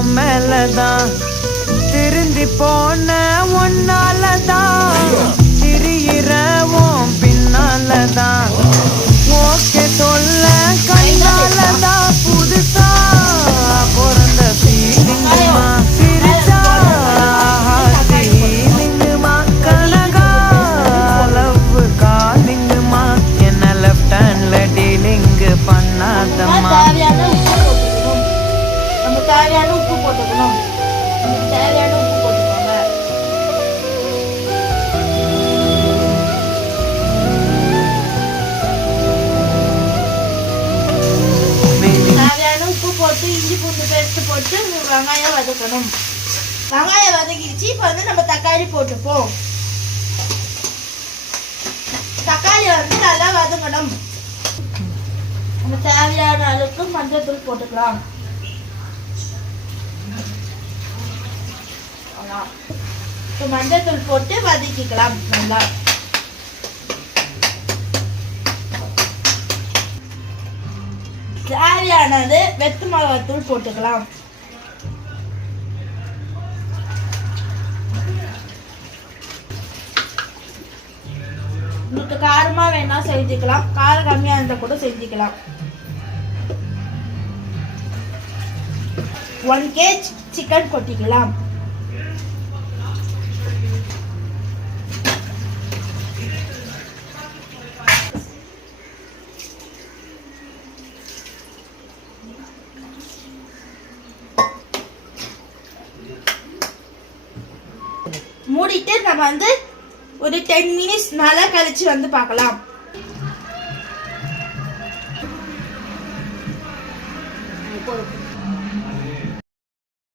உன் மேலதான் திருந்தி போன ஒன்னாலதான் திரியிற உன் பின்னாலதான் ஓகே சொல்ல கைனாலதான் புதுசா பிறந்த ஃபீலிங்குமா சிரிச்சா ஃபீலிங்குமா கனகா லவ் காலிங்குமா என்ன லெஃப்ட் ஹேண்ட்ல டீலிங் பண்ணாதம்மா. தேவையான உப்பு போட்டுக்கணும். தேவையான உப்பு போட்டுக்கோங்க. தேவையான உப்பு போட்டு இஞ்சி பூண்டு பேஸ்ட் போட்டு வெங்காயம் வதக்கணும். வெங்காயம் வதக்கிடுச்சு. இப்போ வந்து நம்ம தக்காளி போட்டுப்போம். தக்காளி வந்து நல்லா வதங்கணும். நம்ம தேவையான அளவுக்கு மஞ்சள் தூள் போட்டுக்கலாம். இப்போ மஞ்சள் தூள் போட்டு வதக்கிக்கலாம். நல்லா தேவையானது வெத்து மிளகாத்தூள் போட்டுக்கலாம். உங்களுக்கு காரமா வேணா செஞ்சுக்கலாம், காரம் கம்மியா இருந்தா கூட செஞ்சுக்கலாம். 1 kg சிக்கன் கொட்டிக்கலாம். மூடிட்டு நம்ம வந்து ஒரு 10 minutes நல்லா கழிச்சு வந்து பார்க்கலாம்.